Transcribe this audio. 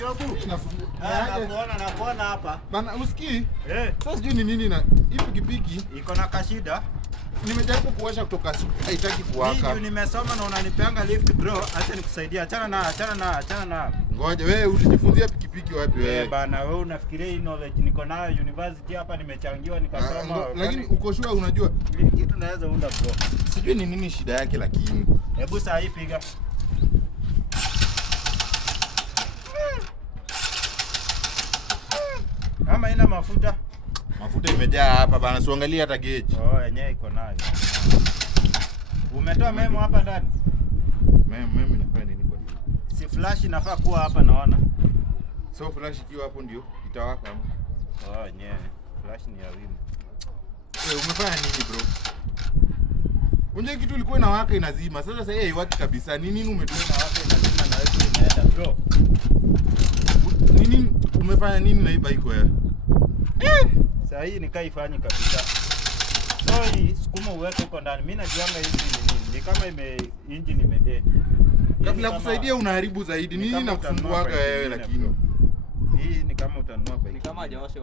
Jobu. Nakuona hapa. Bana usikii? Sasa sijui ni nini na hii pikipiki iko na kashida. Nimejaribu kuwasha kutoka haitaki kuwaka. Mimi nimesoma na unanipeanga lift bro. Acha nikusaidia. Achana na. Ngoja wewe ulijifunzia pikipiki wapi wewe? Bana wewe unafikiria hii knowledge niko nayo university hapa nimechangiwa nikasoma. Lakini uko sure unajua kitu naweza unda bro. Sijui ni nini shida yake lakini. Hebu saa hii piga. Kama ina mafuta. Mafuta imejaa hapa bana, usiangalie hata gauge. Yenyewe iko nayo. Umetoa memo hapa ndani? Memo inafanya nini kwa hiyo? Si flash inafaa kuwa hapa naona. So flash ikiwa hapo ndio itawaka ama? Yenyewe. Flash ni ya wima. Umefanya nini bro? Unje kitu ilikuwa inawaka inazima. Sasa haiwaki kabisa. Ni nini umetoa inawaka inazima na wewe inaenda bro? Nini umefanya nini na hii bike wewe? Sasa hii nikaifanye kabisa. So hii sukuma uweke huko ndani. Mimi najianga hizi ni kama engine imedead. Kabla kusaidia unaharibu zaidi. Nini nakufunguaga wewe lakini? Hii ni kama utanunua bike. Ni kama hajaosha